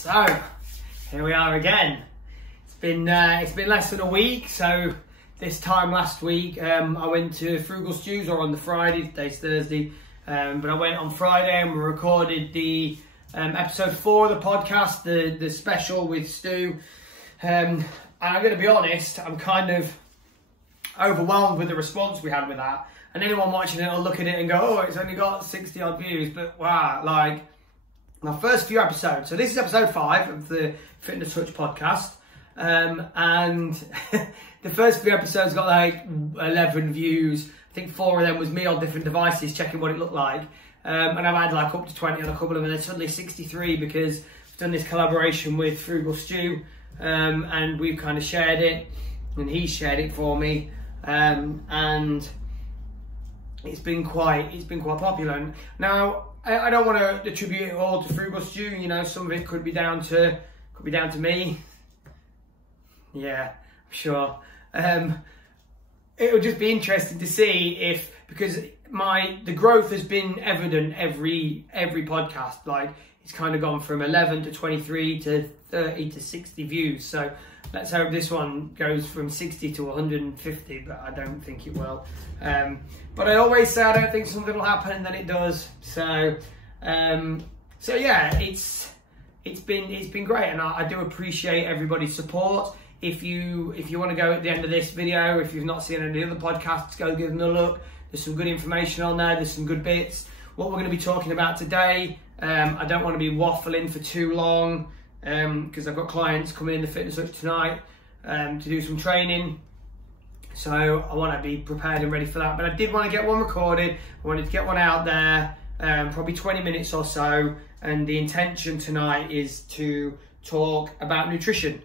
So here we are again. It's been less than a week. So this time last week, I went to Frugal Stews, or on the Friday. Today's Thursday, but I went on Friday and we recorded the episode 4 of the podcast, the special with Stu. And I'm going to be honest, I'm kind of overwhelmed with the response we had with that. And anyone watching it will look at it and go, "Oh, it's only got 60 odd views," but wow, like my first few episodes. So this is episode 5 of the Fitness Hutch podcast. And the first few episodes got like 11 views. I think 4 of them was me on different devices checking what it looked like. And I've had like up to 20 on a couple of them, and then suddenly 63 because I've done this collaboration with Frugal Stew, and we've kind of shared it, and he shared it for me, and it's been quite popular. And now I don't want to attribute it all to Frugal Stew. You know, some of it could be down to me. Yeah, I'm sure. It would just be interesting to see if, because the growth has been evident every podcast. Like it's kind of gone from 11 to 23 to 30 to 60 views. So let's hope this one goes from 60 to 150, but I don't think it will. But I always say I don't think something will happen, and then it does. So yeah, it's been great, and I do appreciate everybody's support. If you want to go at the end of this video, if you've not seen any other podcasts, go give them a look. There's some good information on there. There's some good bits. What we're going to be talking about today, I don't want to be waffling for too long, because I've got clients coming in the Fitness Hutch tonight to do some training. So I want to be prepared and ready for that. But I did want to get one recorded. I wanted to get one out there, probably 20 minutes or so. And the intention tonight is to talk about nutrition.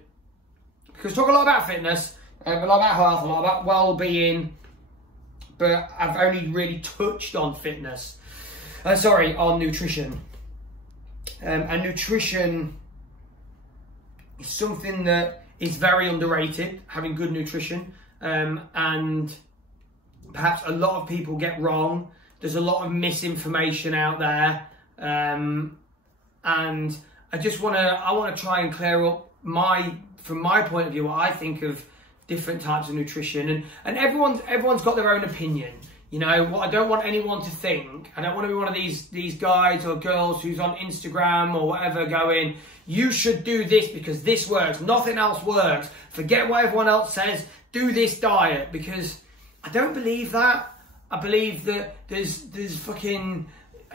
Because I talk a lot about fitness, a lot about health, a lot about well-being, but I've only really touched on fitness. On nutrition. And nutrition is something that is very underrated, having good nutrition. And perhaps a lot of people get wrong. There's a lot of misinformation out there. And I want to try and clear up from my point of view, what I think of different types of nutrition, and everyone's got their own opinion. You know, what I don't want anyone to think, I don't want to be one of these guys or girls who's on Instagram or whatever going, "You should do this because this works, nothing else works, forget what everyone else says, do this diet," because I don't believe that. I believe that there's fucking,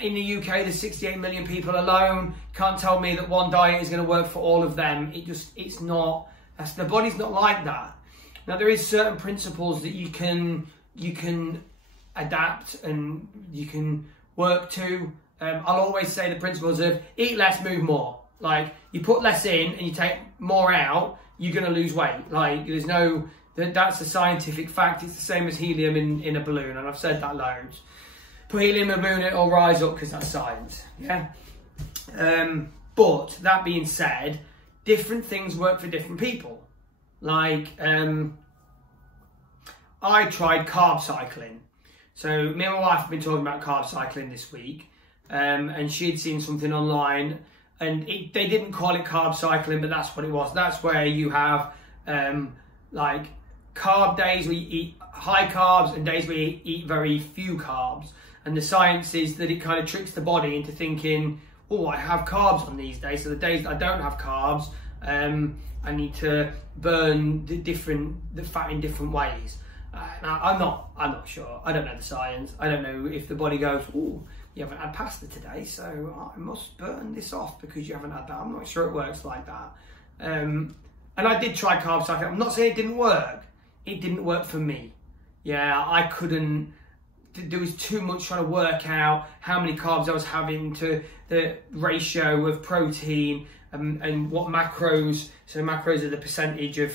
in the UK, there's 68 million people alone. Can't tell me that one diet is going to work for all of them. It's not. The body's not like that. Now, there is certain principles that you can adapt and you can work to. I'll always say the principles of eat less, move more. Like, you put less in and you take more out, you're going to lose weight. Like, there's no, that's a scientific fact. It's the same as helium in a balloon, and I've said that loads. Put helium in a balloon, it'll rise up because that's science. Yeah. But that being said, different things work for different people. Like, I tried carb cycling. So me and my wife have been talking about carb cycling this week, and she'd seen something online, and they didn't call it carb cycling, but that's what it was. That's where you have like carb days where you eat high carbs and days where you eat very few carbs. And the science is that it kind of tricks the body into thinking, "Oh, I have carbs on these days, so the days I don't have carbs, I need to burn the fat in different ways." Now, I'm not sure. I don't know the science. I don't know if the body goes, "Oh, you haven't had pasta today, so I must burn this off because you haven't had that." I'm not sure it works like that. And I did try carb cycling. I'm not saying it didn't work. It didn't work for me. Yeah, I couldn't. There was too much trying to work out how many carbs I was having to the ratio of protein and what macros. So macros are the percentage of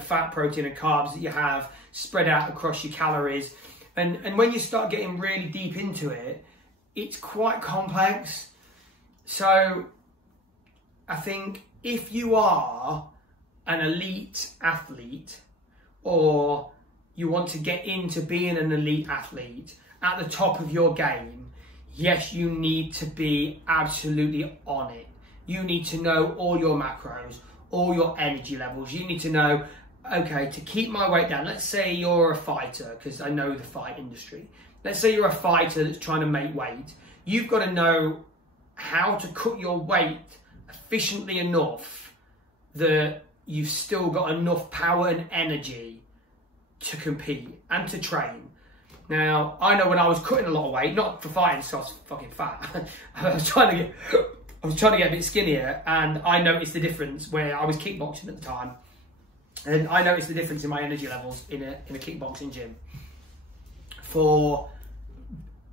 fat, protein and carbs that you have spread out across your calories. And when you start getting really deep into it, it's quite complex. So I think if you are an elite athlete, or you want to get into being an elite athlete at the top of your game, yes, you need to be absolutely on it. you need to know all your macros, all your energy levels. You need to know, okay, to keep my weight down, let's say you're a fighter, because I know the fight industry. Let's say you're a fighter that's trying to make weight. You've got to know how to cut your weight efficiently enough that you've still got enough power and energy to compete and to train. Now, I know when I was cutting a lot of weight, not for fighting, so I was fucking fat. I was trying to get a bit skinnier, and I noticed the difference where I was kickboxing at the time. And I noticed the difference in my energy levels in a kickboxing gym. For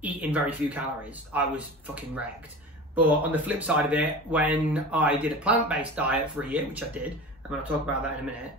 eating very few calories, I was fucking wrecked. But on the flip side of it, when I did a plant-based diet for a year, which I did, and I'll talk about that in a minute,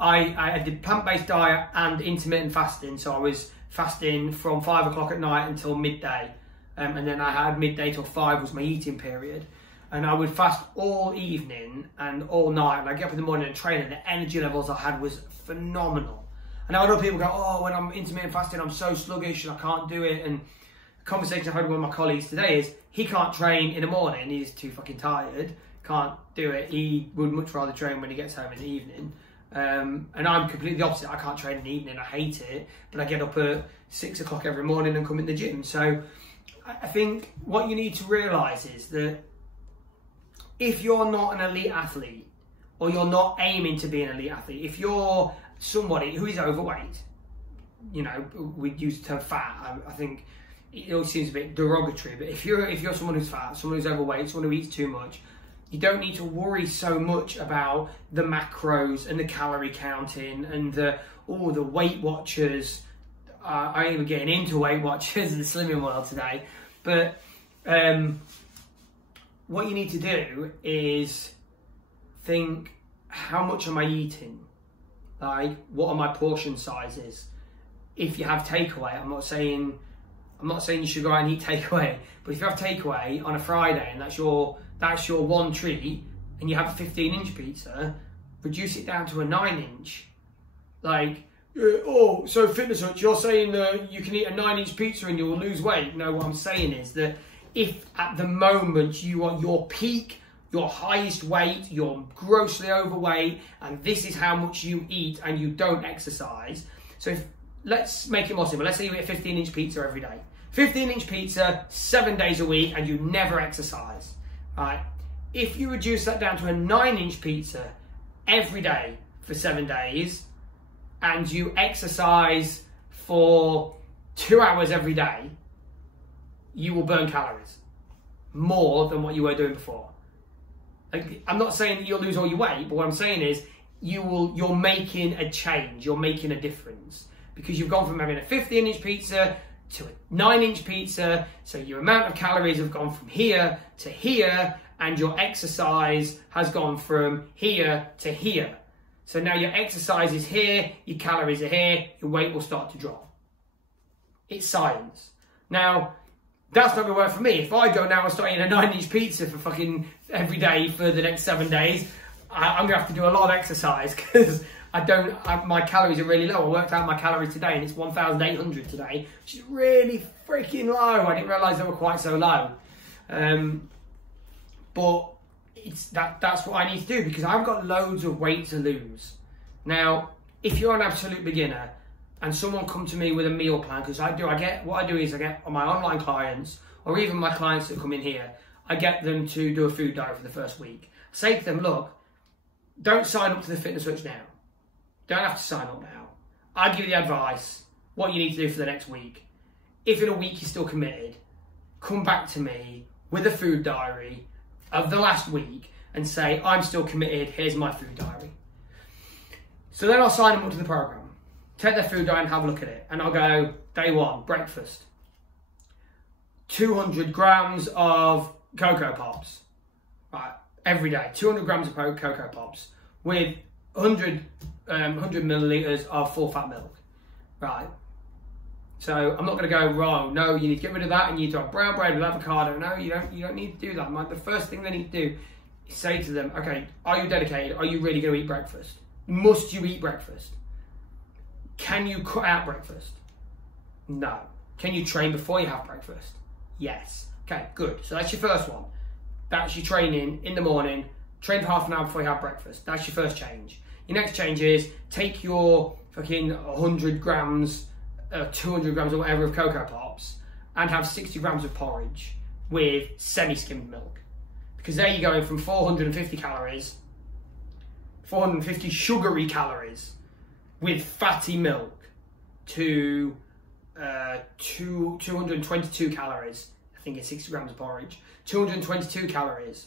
I did plant-based diet and intermittent fasting. So I was fasting from 5 o'clock at night until midday. And then I had midday till 5 was my eating period. And I would fast all evening and all night. And I get up in the morning and train, and the energy levels I had was phenomenal. And I know people go, oh, when I'm intermittent fasting, I'm so sluggish and I can't do it. And the conversation I had with one of my colleagues today is, he can't train in the morning. He's too fucking tired. Can't do it. He would much rather train when he gets home in the evening. And I'm completely the opposite. I can't train in the evening. I hate it. But I get up at 6 o'clock every morning and come in the gym. So I think what you need to realise is that if you're not an elite athlete, or you're not aiming to be an elite athlete, if you're somebody who is overweight, you know, we use the term fat, I think it always seems a bit derogatory, but if you're someone who's fat, someone who's overweight, someone who eats too much, you don't need to worry so much about the macros and the calorie counting and the Weight Watchers. I ain't even getting into Weight Watchers in the slimming world today, but what you need to do is think, how much am I eating? Like, what are my portion sizes? If you have takeaway, I'm not saying you should go out and eat takeaway, but if you have takeaway on a Friday and that's your one treat, and you have a 15-inch pizza, reduce it down to a 9-inch. Like, oh, so Fitness Hutch, you're saying that you can eat a 9-inch pizza and you'll lose weight? No, what I'm saying is that if at the moment you are your peak, your highest weight, you're grossly overweight, and this is how much you eat and you don't exercise. So let's make it more simple. Let's say you eat a 15-inch pizza every day. 15-inch pizza, 7 days a week, and you never exercise. Right? If you reduce that down to a 9-inch pizza every day for 7 days, and you exercise for 2 hours every day, you will burn calories more than what you were doing before. Like, I'm not saying that you'll lose all your weight, but what I'm saying is you're making a change, you're making a difference, because you've gone from having a 15-inch pizza to a 9-inch pizza, so your amount of calories have gone from here to here, and your exercise has gone from here to here. So now your exercise is here, your calories are here, your weight will start to drop. It's science. Now, that's not going to work for me. If I go now and start eating a 9-inch pizza for fucking every day for the next 7 days, I'm going to have to do a lot of exercise, because my calories are really low. I worked out my calories today and it's 1,800 today, which is really freaking low. I didn't realise they were quite so low. But that's what I need to do, because I've got loads of weight to lose. Now, if you're an absolute beginner and someone come to me with a meal plan, because what I do is I get my online clients, or even my clients that come in here, I get them to do a food diet for the first week. I say to them, look, don't sign up to the Fitness Hutch now. Don't have to sign up now. I'll give you the advice, what you need to do for the next week. If in a week you're still committed, come back to me with a food diary of the last week and say, I'm still committed, here's my food diary. So then I'll sign them up to the program, take their food diary and have a look at it. And I'll go, day one, breakfast. 200 grams of Cocoa Pops. Right, every day, 200 grams of Cocoa Pops with 100 millilitres of full fat milk. Right. So I'm not going to go, wrong, no, you need to get rid of that and you need to have brown bread with avocado. No, you don't need to do that. The first thing they need to do is say to them, okay, are you dedicated? Are you really going to eat breakfast? Must you eat breakfast? Can you cut out breakfast? No. Can you train before you have breakfast? Yes. Okay, good. So that's your first one. That's your training in the morning. Train for half an hour before you have breakfast. That's your first change. Your next change is take your fucking 100 grams, 200 grams or whatever of Cocoa Pops and have 60 grams of porridge with semi-skimmed milk. Because there you're going from 450 calories, 450 sugary calories with fatty milk to 222 calories. I think it's 60 grams of porridge. 222 calories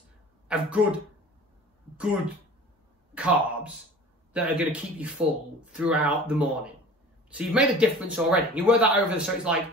of good carbs that are going to keep you full throughout the morning. So you've made a difference already. You work that over, so it's like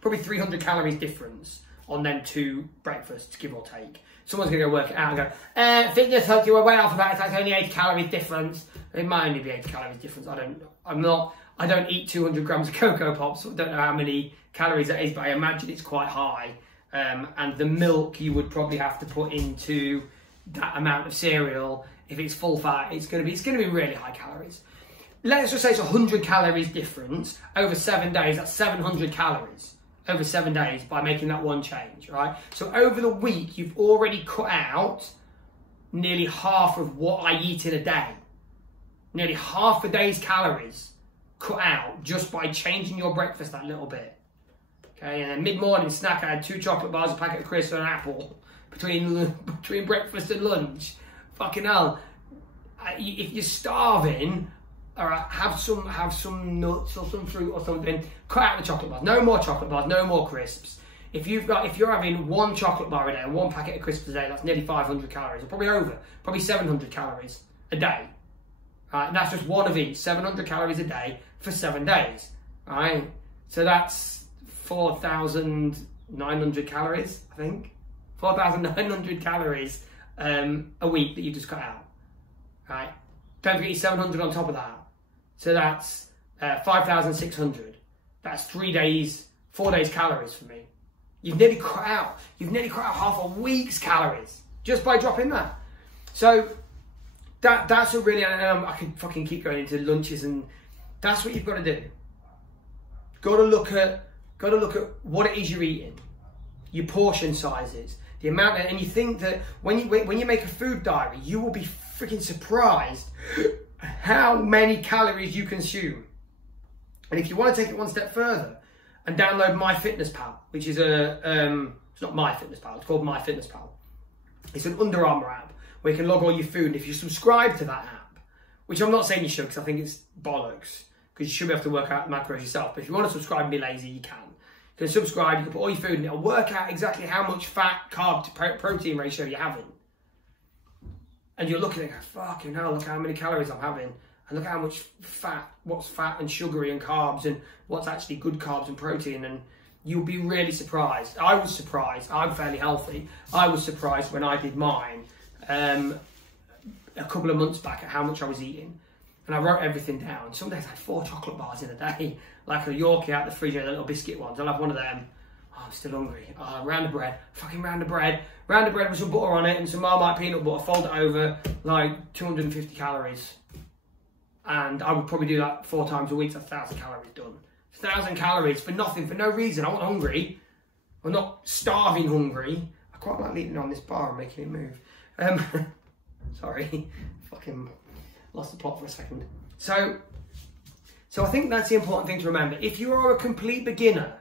probably 300 calories difference on them two breakfasts, give or take. Someone's going to go work it out and go, Fitness Hutch, you were way off about it, that's only 80 calories difference. It might only be 80 calories difference. I don't eat 200 grams of Cocoa Pops, so I don't know how many calories that is, but I imagine it's quite high. And the milk you would probably have to put into that amount of cereal. If it's full fat, it's going to be really high calories. Let's just say it's 100 calories difference over 7 days. That's 700 calories over 7 days by making that one change, right? So over the week, you've already cut out nearly half of what I eat in a day. Nearly half a day's calories cut out just by changing your breakfast that little bit. Okay, and then mid-morning snack, I had 2 chocolate bars, a packet of crisps and an apple between breakfast and lunch. Fucking hell. If you're starving, all right, have some nuts or some fruit or something. Cut out the chocolate bars. No more chocolate bars, no more crisps. If you're having 1 chocolate bar a day and 1 packet of crisps a day, that's nearly 500 calories, or probably 700 calories a day. Right, and that's just one of each, 700 calories a day for 7 days. Right, so that's 4,900 calories, I think. 4,900 calories a week that you just cut out. Right, don't forget your 700 on top of that. So that's 5,600. That's 4 days calories for me. You've nearly cut out half a week's calories just by dropping that. So that's a really, I can fucking keep going into lunches, and that's what you've got to do. Got to look at what it is you're eating, your portion sizes, the amount, and you think that when you make a food diary, you will be freaking surprised how many calories you consume. And if you want to take it one step further and download MyFitnessPal, which is it's not MyFitnessPal, it's called MyFitnessPal. It's an Under Armour app where you can log all your food. And if you subscribe to that app, which I'm not saying you should because I think it's bollocks, because you should be able to work out macros yourself. But if you want to subscribe and be lazy, you can. You can subscribe, you can put all your food in, it'll work out exactly how much fat, carb to protein ratio you're having. And you're looking at it and go, fucking hell, look how many calories I'm having. And look how much fat, what's fat and sugary and carbs, and what's actually good carbs and protein. And you'll be really surprised. I was surprised. I'm fairly healthy. I was surprised when I did mine a couple of months back at how much I was eating. And I wrote everything down. Some days I had 4 chocolate bars in a day, like a Yorkie out the fridge, the little biscuit ones. I'll have one of them. Oh, I'm still hungry. Oh, round of bread. Fucking round of bread. Round of bread with some butter on it and some Marmite peanut butter. Fold it over, like 250 calories. And I would probably do that 4 times a week. So 1,000 calories done. 1,000 calories for nothing, for no reason. I'm not hungry. I'm not starving hungry. I quite like leaning on this bar and making it move. Sorry. Fucking lost the plot for a second. So I think that's the important thing to remember. If you are a complete beginner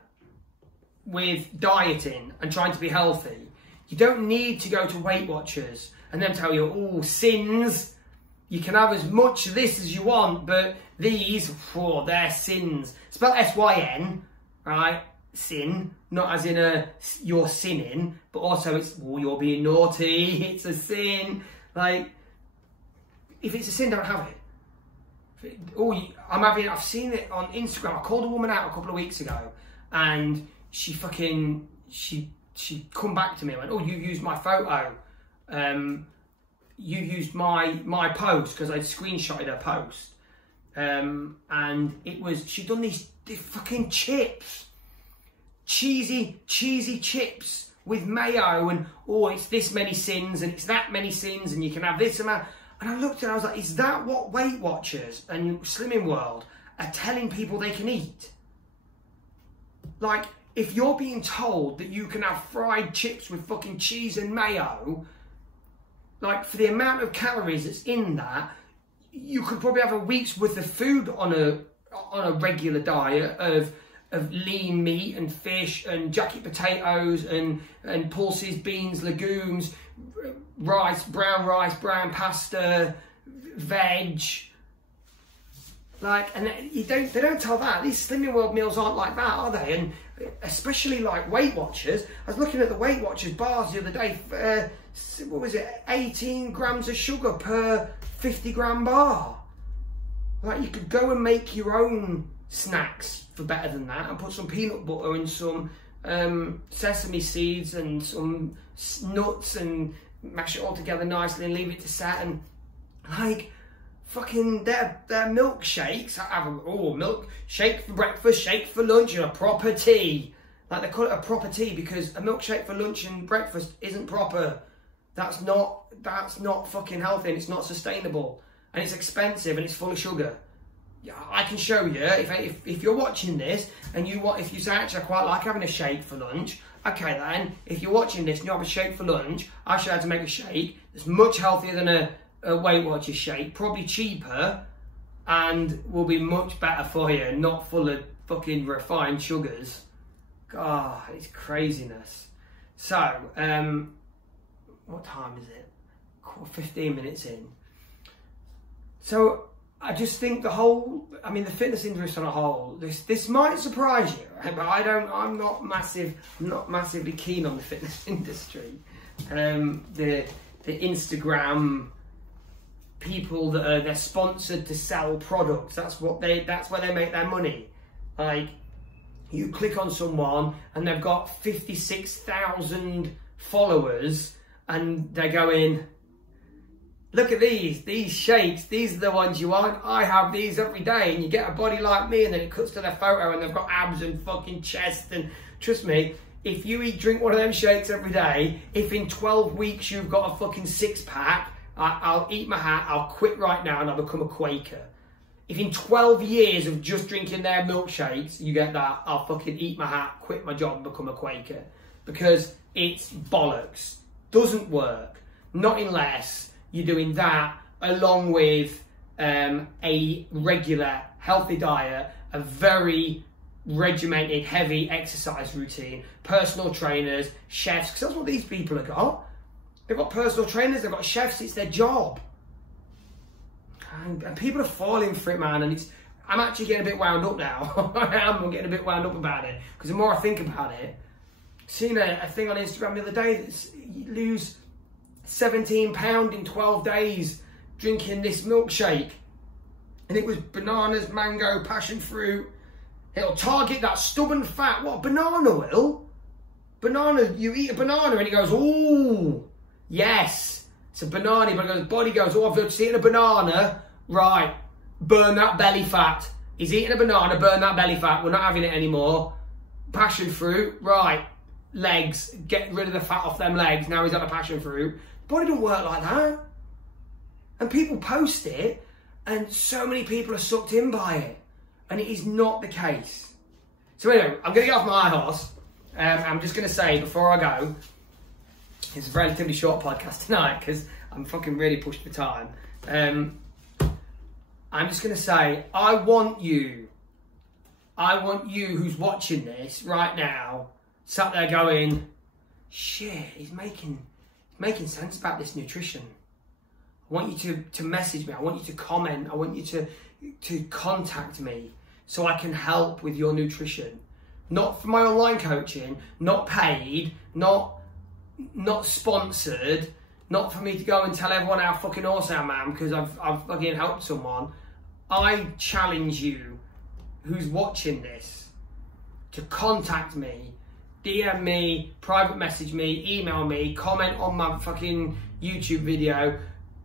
with dieting and trying to be healthy, you don't need to go to Weight Watchers and then tell you, oh, sins. You can have as much of this as you want, but these, they're sins. Spelled S-Y-N, right? Sin, not as in you're sinning, but also it's, oh, you're being naughty, it's a sin. Like, if it's a sin, don't have it. I've seen it on Instagram. I called a woman out a couple of weeks ago, and she come back to me and went, oh, you used my photo. You used my post, because I'd screenshotted her post. And it was, she'd done these fucking chips. Cheesy chips with mayo, and oh, it's this many sins and it's that many sins, and you can have this amount. And I looked at it, I was like, is that what Weight Watchers and Slimming World are telling people they can eat? Like, if you're being told that you can have fried chips with fucking cheese and mayo, like for the amount of calories that's in that, you could probably have a week's worth of food on a regular diet of lean meat and fish and jacket potatoes and pulses, beans, legumes, rice, brown pasta, veg. Like, and they don't tell that. These Slimming World meals aren't like that, are they? And especially like Weight Watchers. I was looking at the Weight Watchers bars the other day. What was it? 18 grams of sugar per 50-gram bar. Like, you could go and make your own snacks for better than that, and put some peanut butter and some sesame seeds and some nuts and mash it all together nicely and leave it to set. And like, fucking their milkshakes, milk shake for breakfast, shake for lunch, and a proper tea. Like, they call it a proper tea because a milkshake for lunch and breakfast isn't proper. That's not fucking healthy, and it's not sustainable, and it's expensive, and it's full of sugar. Yeah, I can show you, if you're watching this and if you say, actually, I quite like having a shake for lunch, okay then, if you're watching this and you have a shake for lunch, I'll show you how to make a shake that's much healthier than a Weight Watchers shake, probably cheaper, and will be much better for you, not full of fucking refined sugars. God, it's craziness. So, what time is it? 15 minutes in. So, I just think the fitness industry on a whole, this might surprise you, right? But I'm not massively keen on the fitness industry. The Instagram people they're sponsored to sell products. That's where they make their money. Like, you click on someone and they've got 56,000 followers and they're going, look at these shakes, these are the ones you want, I have these every day, and you get a body like me, and then it cuts to their photo and they've got abs and fucking chest. And trust me, if you drink one of them shakes every day, if in 12 weeks you've got a fucking six-pack, I'll eat my hat, I'll quit right now and I'll become a Quaker. If in 12 years of just drinking their milkshakes you get that, I'll fucking eat my hat, quit my job and become a Quaker. Because it's bollocks. Doesn't work. Not unless you're doing that along with a regular healthy diet, a very regimented heavy exercise routine, personal trainers, chefs, because that's what these people have got. They've got personal trainers, they've got chefs, it's their job. And people are falling for it, man, and I'm actually getting a bit wound up now. I'm getting a bit wound up about it, because the more I think about it, seen a thing on Instagram the other day that you lose 17 pounds in 12 days drinking this milkshake, and it was bananas, mango, passion fruit. It'll target that stubborn fat. What, banana will? Banana, you eat a banana and it goes, ooh, yes, it's a banana, but the body goes, oh, I've just eaten a banana, right, burn that belly fat. He's eating a banana, burn that belly fat, we're not having it anymore. Passion fruit, right, legs, get rid of the fat off them legs, now he's had a passion fruit. Body don't work like that. And people post it, and so many people are sucked in by it, and it is not the case. So anyway, I'm going to get off my horse. I'm just going to say before I go, it's a relatively short podcast tonight because I'm fucking really pushed for time. I'm just going to say, I want you who's watching this right now, sat there going, shit, he's making sense about this nutrition. I want you to message me. I want you to comment. I want you to contact me so I can help with your nutrition. Not for my online coaching, not paid, not sponsored, not for me to go and tell everyone how fucking awesome I am because I've fucking helped someone. I challenge you who's watching this to contact me, DM me, private message me, email me, comment on my fucking YouTube video,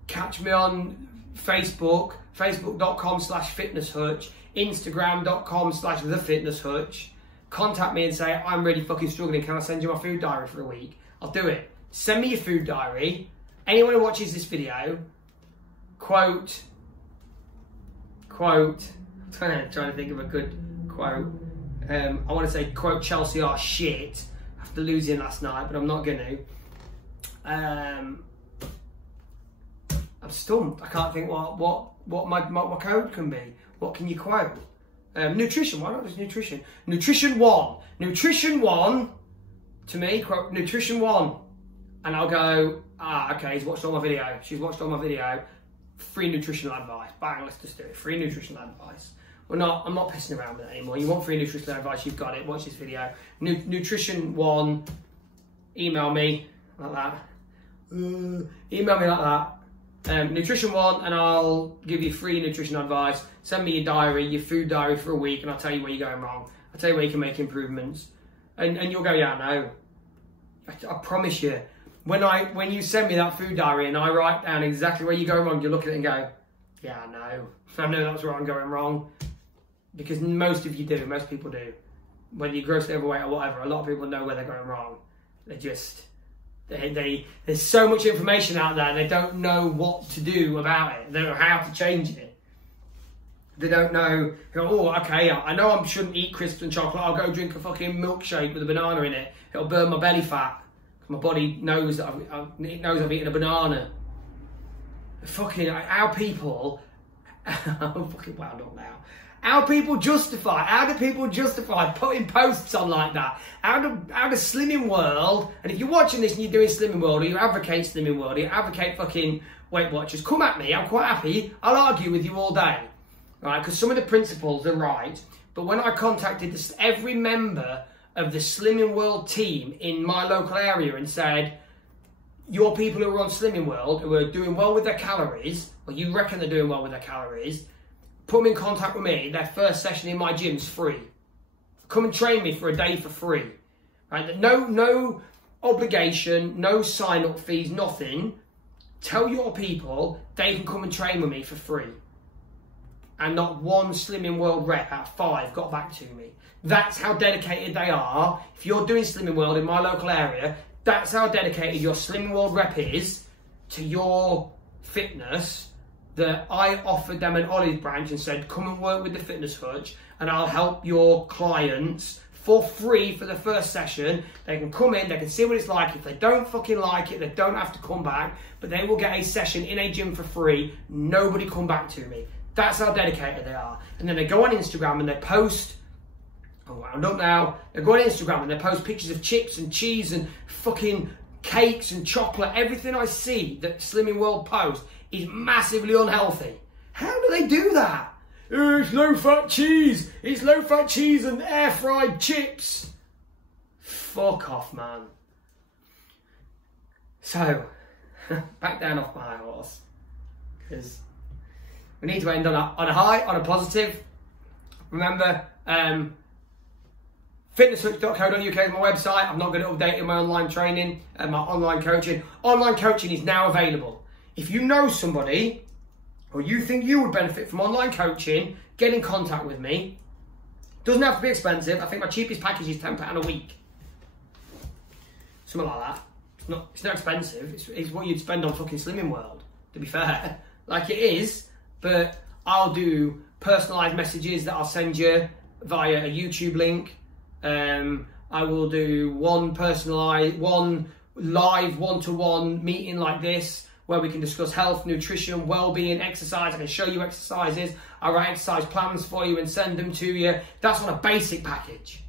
catch me on Facebook, facebook.com/fitnesshutch, instagram.com/thefitnesshutch. Contact me and say, I'm really fucking struggling, can I send you my food diary for a week? I'll do it. Send me your food diary. Anyone who watches this video, quote, I'm trying to think of a good quote. I want to say, quote, Chelsea are shit after losing last night, but I'm not going to. I'm stumped. I can't think what my code can be. What can you quote? Nutrition. Why not just nutrition? Nutrition 1. Nutrition 1. To me, quote, nutrition 1. And I'll go, okay, he's watched all my video. She's watched all my video. Free nutritional advice. Bang, let's just do it. Free nutritional advice. I'm not pissing around with it anymore. You want free nutritional advice, you've got it. Watch this video. Nutrition 1. Email me like that. Email me like that. Nutrition 1, and I'll give you free nutrition advice. Send me your diary, your food diary for a week, and I'll tell you where you're going wrong. I'll tell you where you can make improvements. And you'll go, yeah, no. I promise you. When you send me that food diary and I write down exactly where you go wrong, you look at it and go, yeah, I know. I know that's where I'm going wrong. Because most of you do, most people do. Whether you're grossly overweight or whatever, a lot of people know where they're going wrong. They just, there's so much information out there, they don't know what to do about it. They don't know how to change it. They don't know, oh, okay, I know I shouldn't eat crisps and chocolate, I'll go drink a fucking milkshake with a banana in it. It'll burn my belly fat. My body knows that I've eaten a banana. Fucking, how people, fucking wound up now. How do people justify putting posts on like that? How does Slimming World, and if you're watching this and you're doing Slimming World, or you advocate Slimming World, or you advocate fucking Weight Watchers, come at me, I'm quite happy, I'll argue with you all day. Right, because some of the principles are right, but when I contacted every member of the Slimming World team in my local area and said, your people who are on Slimming World, who are doing well with their calories, or you reckon they're doing well with their calories, put them in contact with me. Their first session in my gym's free. Come and train me for a day for free. Right? No obligation, no sign-up fees, nothing. Tell your people they can come and train with me for free. And not one Slimming World rep out of 5 got back to me. That's how dedicated they are. If you're doing Slimming World in my local area, that's how dedicated your Slimming World rep is to your fitness, that I offered them an olive branch and said, come and work with the Fitness Hutch and I'll help your clients for free for the first session. They can come in, they can see what it's like. If they don't fucking like it, they don't have to come back, but they will get a session in a gym for free. Nobody come back to me. That's how dedicated they are. And then they go on Instagram and they post, oh, wound up now. They go on Instagram and they post pictures of chips and cheese and fucking cakes and chocolate. Everything I see that Slimming World posts is massively unhealthy. How do they do that? Oh, it's low-fat cheese. It's low-fat cheese and air-fried chips. Fuck off, man. So, back down off my horse. Because we need to end on a high, on a positive. Remember, fitnesshutch.co.uk is my website. I'm not going to update my online training and my online coaching. Online coaching is now available. If you know somebody, or you think you would benefit from online coaching, get in contact with me. Doesn't have to be expensive. I think my cheapest package is £10 a week. Something like that. It's not expensive. It's what you'd spend on fucking Slimming World, to be fair. Like it is, but I'll do personalised messages that I'll send you via a YouTube link. I will do one live one-to-one meeting like this, where we can discuss health, nutrition, well-being, exercise. I can show you exercises. I write exercise plans for you and send them to you. That's on a basic package.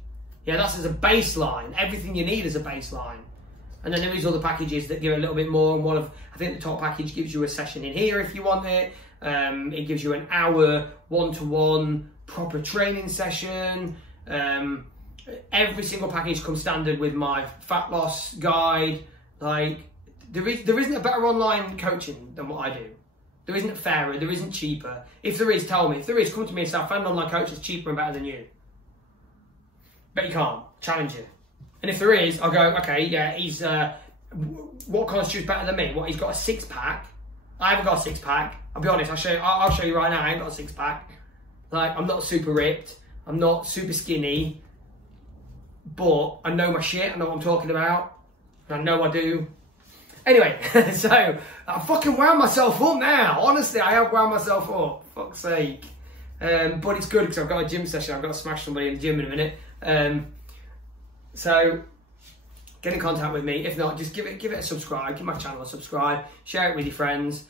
Yeah, that's as a baseline. Everything you need is a baseline. And then there is other packages that give a little bit more. And I think the top package gives you a session in here if you want it. It gives you an hour one-to-one proper training session. Every single package comes standard with my fat loss guide. Like, there isn't a better online coaching than what I do. There isn't fairer, there isn't cheaper. If there is, tell me. If there is, come to me and say, I found an online coach that's cheaper and better than you. But you can't. Challenge you. And if there is, I'll go, okay, yeah, he's, what constitutes better than me? What, he's got a 6-pack? I haven't got a 6-pack. I'll be honest, I'll show you right now, I ain't got a 6-pack. Like, I'm not super ripped. I'm not super skinny. But I know my shit, I know what I'm talking about. And I know I do. Anyway, so I fucking wound myself up now. Honestly, I have wound myself up. Fuck's sake. But it's good because I've got a gym session. I've got to smash somebody in the gym in a minute. So get in contact with me. If not, just give it a subscribe. Give my channel a subscribe. Share it with your friends.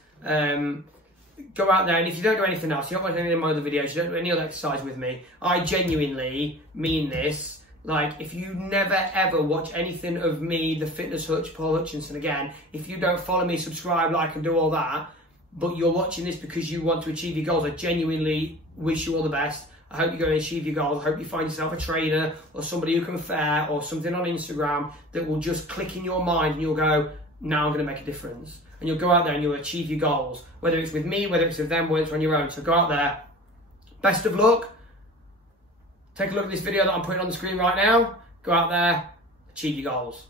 Go out there, and if you don't do anything else, you don't watch any of my other videos, you don't do any other exercise with me, I genuinely mean this. Like, if you never ever watch anything of me, the Fitness Hutch, Paul Hutchinson again, if you don't follow me, subscribe, like, and do all that, but you're watching this because you want to achieve your goals, I genuinely wish you all the best. I hope you go and achieve your goals. I hope you find yourself a trainer or somebody who can fare or something on Instagram that will just click in your mind and you'll go, now I'm going to make a difference. And you'll go out there and you'll achieve your goals, whether it's with me, whether it's with them, whether it's on your own. So go out there. Best of luck. Take a look at this video that I'm putting on the screen right now. Go out there, achieve your goals.